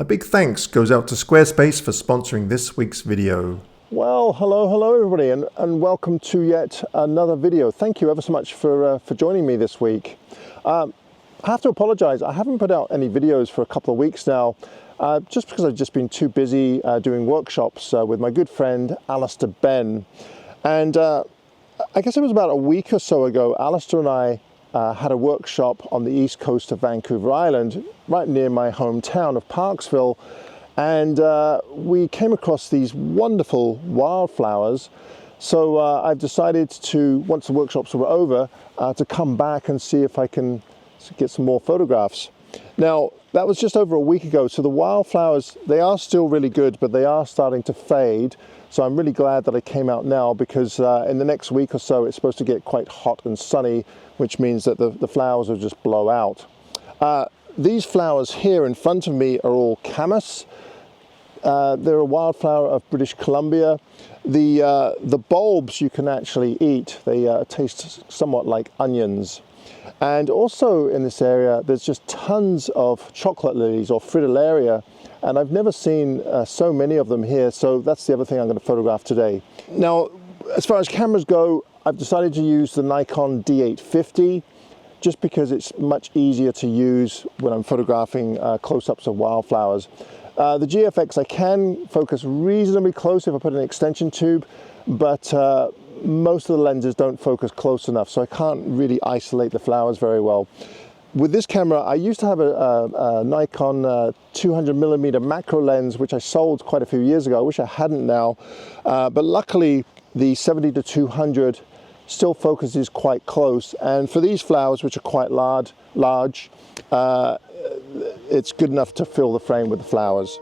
A big thanks goes out to Squarespace for sponsoring this week's video. Well, hello everybody, and welcome to yet another video. Thank you ever so much for joining me this week. I have to apologize, I haven't put out any videos for a couple of weeks now, just because I've just been too busy doing workshops with my good friend Alistair Ben. And I guess it was about a week or so ago, Alistair and I had a workshop on the east coast of Vancouver Island, right near my hometown of Parksville, and we came across these wonderful wildflowers. So I've decided to, once the workshops were over, to come back and see if I can get some more photographs. Now, that was just over a week ago, so the wildflowers, they are still really good, but they are starting to fade. So I'm really glad that I came out now, because in the next week or so, it's supposed to get quite hot and sunny, which means that the flowers will just blow out. These flowers here in front of me are all camas. They're a wildflower of British Columbia. The bulbs you can actually eat. They taste somewhat like onions. And also in this area, there's just tons of chocolate lilies, or fritillaria, and I've never seen so many of them here, so that's the other thing I'm going to photograph today. Now, as far as cameras go, I've decided to use the Nikon D850, just because it's much easier to use when I'm photographing close-ups of wildflowers. The GFX, I can focus reasonably close if I put an extension tube, but most of the lenses don't focus close enough, so I can't really isolate the flowers very well. With this camera, I used to have a Nikon 200mm macro lens, which I sold quite a few years ago. I wish I hadn't now, but luckily the 70-200 still focuses quite close, and for these flowers, which are quite large, it's good enough to fill the frame with the flowers.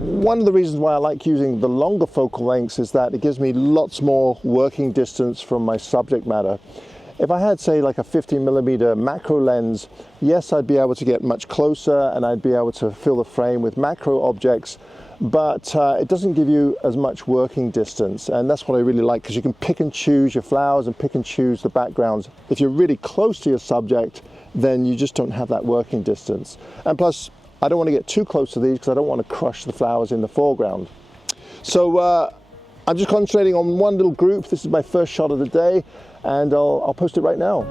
One of the reasons why I like using the longer focal lengths is that it gives me lots more working distance from my subject matter. If I had, say, like a 50mm macro lens, yes, I'd be able to get much closer and I'd be able to fill the frame with macro objects, but it doesn't give you as much working distance, and that's what I really like, because you can pick and choose your flowers and pick and choose the backgrounds. If you're really close to your subject, then you just don't have that working distance. And plus, I don't want to get too close to these because I don't want to crush the flowers in the foreground. So I'm just concentrating on one little group. This is my first shot of the day, and I'll post it right now.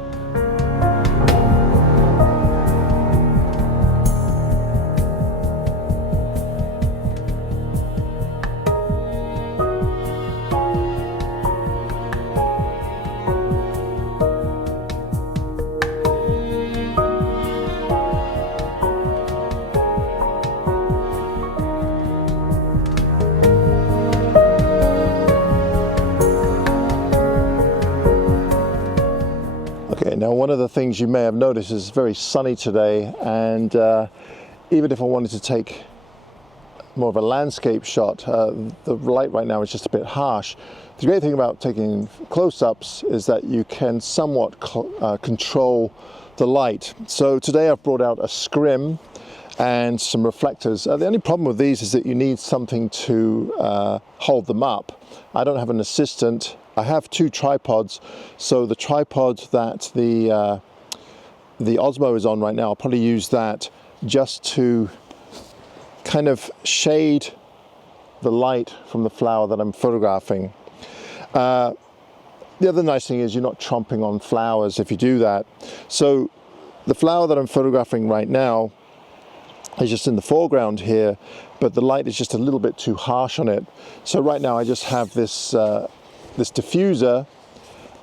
Okay, now one of the things you may have noticed is it's very sunny today, and even if I wanted to take more of a landscape shot, the light right now is just a bit harsh. The great thing about taking close-ups is that you can somewhat control the light. So today I've brought out a scrim and some reflectors. The only problem with these is that you need something to hold them up. I don't have an assistant. I have two tripods, so the tripod that the Osmo is on right now, I'll probably use that just to kind of shade the light from the flower that I'm photographing. The other nice thing is you're not tromping on flowers if you do that. So the flower that I'm photographing right now is just in the foreground here, but the light is just a little bit too harsh on it. So right now I just have this this diffuser,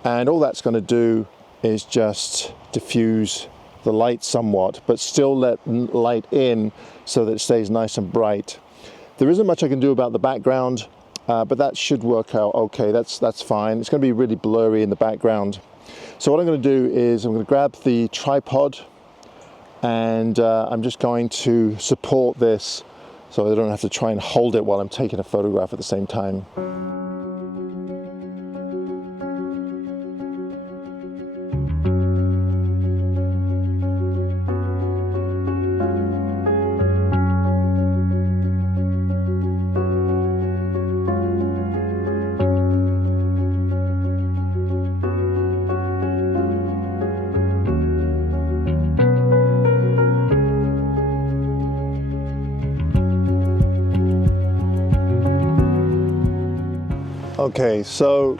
and all that's going to do is just diffuse the light somewhat, but still let light in so that it stays nice and bright. There isn't much I can do about the background, but that should work out okay. That's fine. It's going to be really blurry in the background. So what I'm going to do is I'm going to grab the tripod, and I'm just going to support this so I don't have to try and hold it while I'm taking a photograph at the same time. Okay, so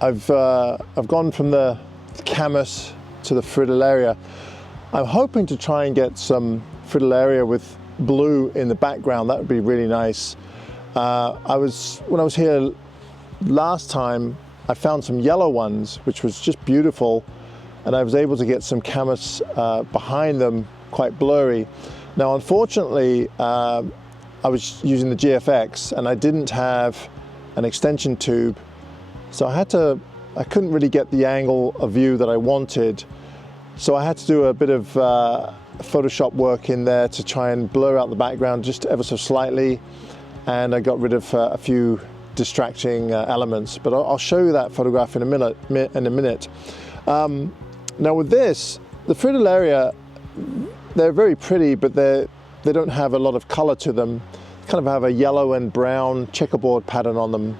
I've gone from the camas to the fritillaria. I'm hoping to try and get some fritillaria with blue in the background. That would be really nice. When I was here last time, I found some yellow ones, which was just beautiful, and I was able to get some camas behind them, quite blurry. Now, unfortunately, I was using the GFX, and I didn't have an extension tube, so I couldn't really get the angle of view that I wanted, so I had to do a bit of Photoshop work in there to try and blur out the background just ever so slightly, and I got rid of a few distracting elements, but I'll show you that photograph in a minute. Now with this, the fritillaria, they're very pretty, but they don't have a lot of color to them. Kind of have a yellow and brown checkerboard pattern on them.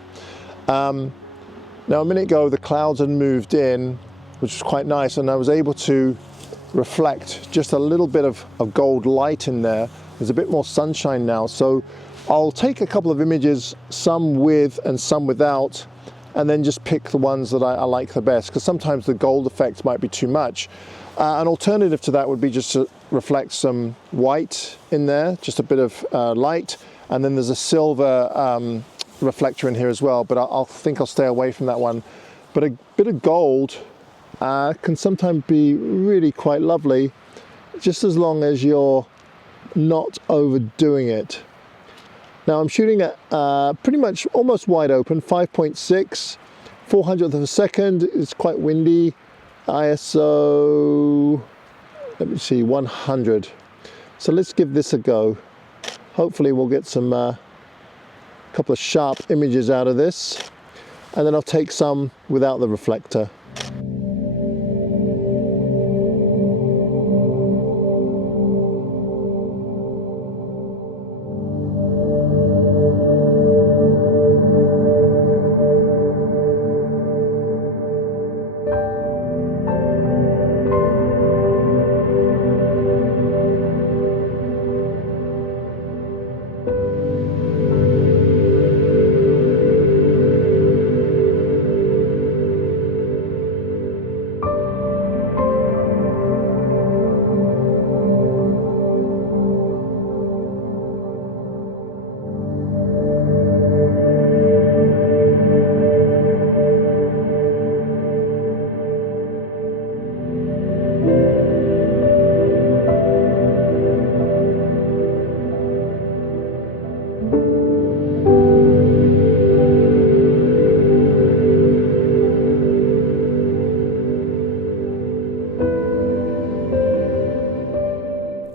Now a minute ago the clouds had moved in, which was quite nice, and I was able to reflect just a little bit of gold light in there. There's a bit more sunshine now, so I'll take a couple of images, some with and some without, and then just pick the ones that I like the best, because sometimes the gold effects might be too much. An alternative to that would be just to reflect some white in there, just a bit of light, and then there's a silver reflector in here as well, but I think I'll stay away from that one. But a bit of gold can sometimes be really quite lovely, just as long as you're not overdoing it. Now I'm shooting at pretty much almost wide open, 5.6, 400th of a second. It's quite windy. ISO, let me see, 100. So let's give this a go. Hopefully we'll get some couple of sharp images out of this, and then I'll take some without the reflector.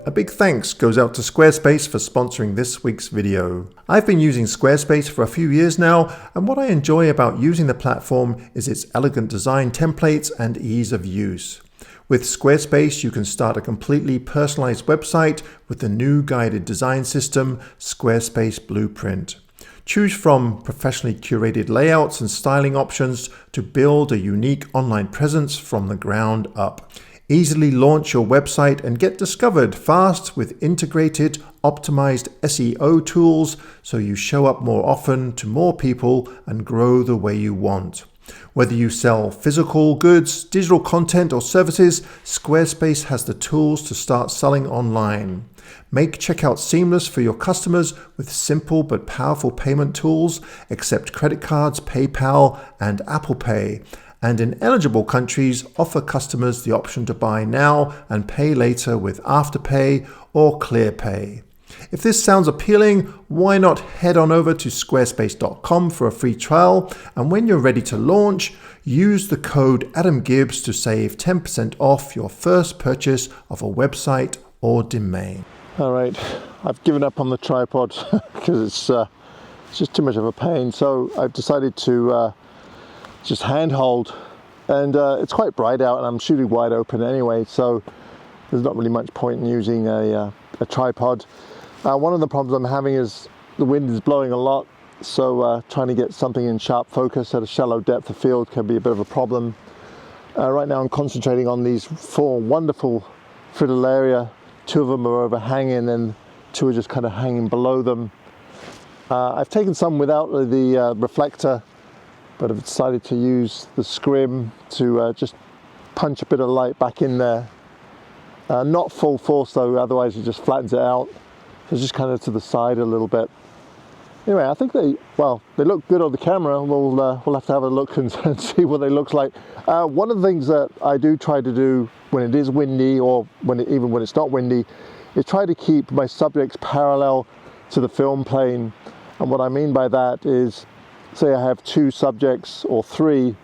A big thanks goes out to Squarespace for sponsoring this week's video. I've been using Squarespace for a few years now, and what I enjoy about using the platform is its elegant design templates and ease of use. With Squarespace, you can start a completely personalized website with the new guided design system, Squarespace Blueprint. Choose from professionally curated layouts and styling options to build a unique online presence from the ground up. Easily launch your website and get discovered fast with integrated, optimized SEO tools so you show up more often to more people and grow the way you want. Whether you sell physical goods, digital content, or services, Squarespace has the tools to start selling online. Make checkout seamless for your customers with simple but powerful payment tools. Accept credit cards, PayPal, and Apple Pay. And in eligible countries, offer customers the option to buy now and pay later with Afterpay or ClearPay. If this sounds appealing, why not head on over to squarespace.com for a free trial, and when you're ready to launch, use the code AdamGibbs to save 10% off your first purchase of a website or domain. All right, I've given up on the tripod because it's just too much of a pain. So I've decided to just handhold, and it's quite bright out and I'm shooting wide open anyway, so there's not really much point in using a tripod. One of the problems I'm having is the wind is blowing a lot, so trying to get something in sharp focus at a shallow depth of field can be a bit of a problem. Right now I'm concentrating on these 4 wonderful fritillaria. 2 of them are overhanging and 2 are just kind of hanging below them. I've taken some without the reflector, but I've decided to use the scrim to just punch a bit of light back in there. Not full force though, otherwise it just flattens it out. So just kind of to the side a little bit. Anyway, I think they look good on the camera. We'll have to have a look and see what they look like. One of the things that I do try to do when it is windy, or even when it's not windy, is try to keep my subjects parallel to the film plane. And what I mean by that is, say I have 2 subjects or 3,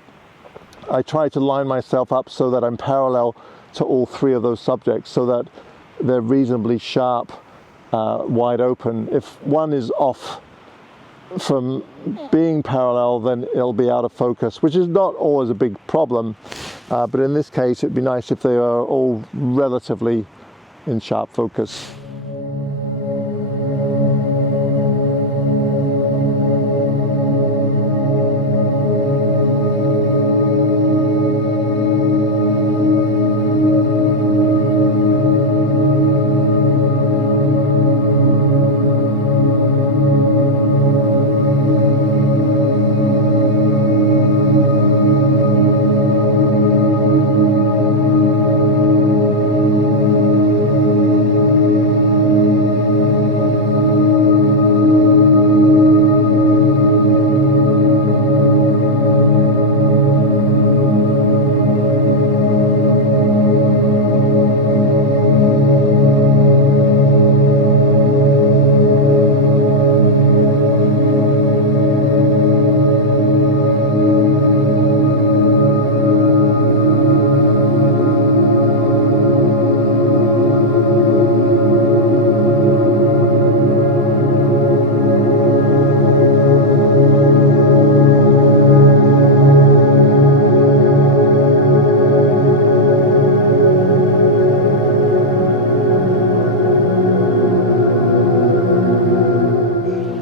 I try to line myself up so that I'm parallel to all 3 of those subjects, so that they're reasonably sharp, wide open. If one is off from being parallel, then it'll be out of focus, which is not always a big problem, but in this case it'd be nice if they are all relatively in sharp focus.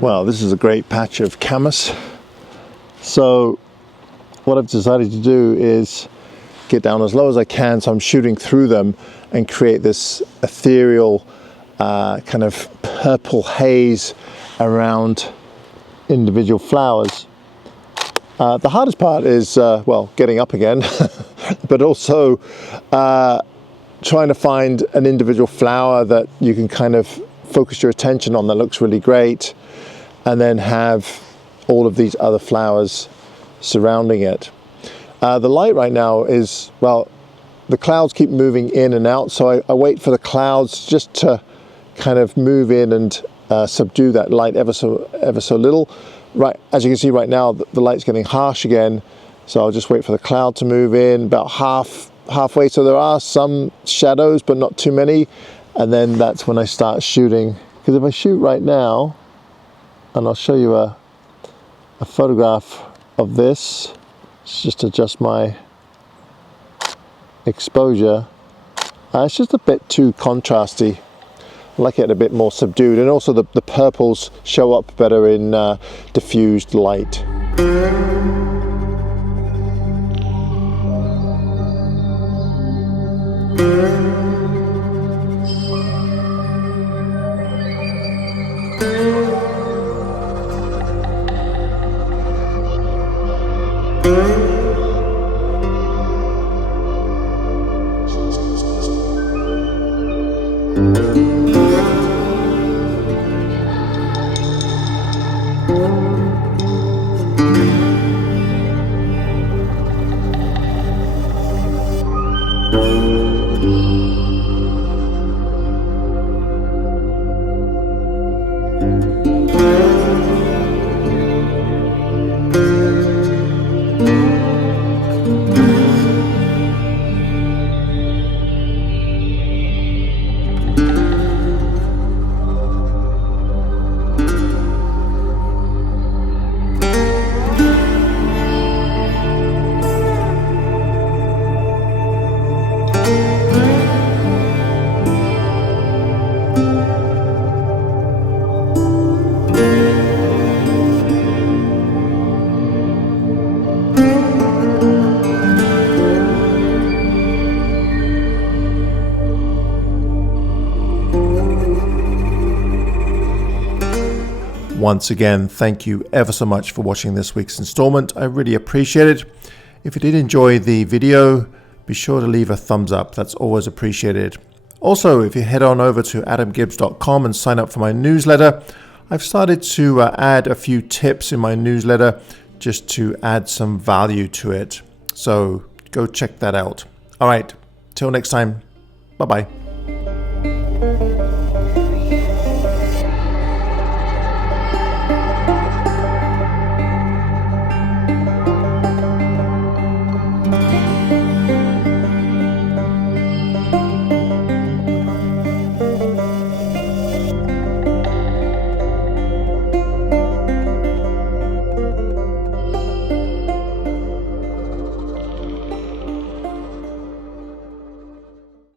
Well, this is a great patch of camas. So what I've decided to do is get down as low as I can, so I'm shooting through them and create this ethereal kind of purple haze around individual flowers. The hardest part is, well, getting up again, but also trying to find an individual flower that you can kind of focus your attention on that looks really great, and then have all of these other flowers surrounding it. The light right now is, well, the clouds keep moving in and out, so I wait for the clouds just to kind of move in and subdue that light ever so little. Right, as you can see right now, the light's getting harsh again, so I'll just wait for the cloud to move in about halfway, so there are some shadows but not too many, and then that's when I start shooting. Because if I shoot right now, and I'll show you a photograph of this, just adjust my exposure. It's just a bit too contrasty. I like it a bit more subdued, and also the purples show up better in diffused light. Once again, thank you ever so much for watching this week's installment. I really appreciate it. If you did enjoy the video, be sure to leave a thumbs up. That's always appreciated. Also, if you head on over to adamgibbs.com and sign up for my newsletter, I've started to add a few tips in my newsletter just to add some value to it. So go check that out. All right, till next time. Bye-bye.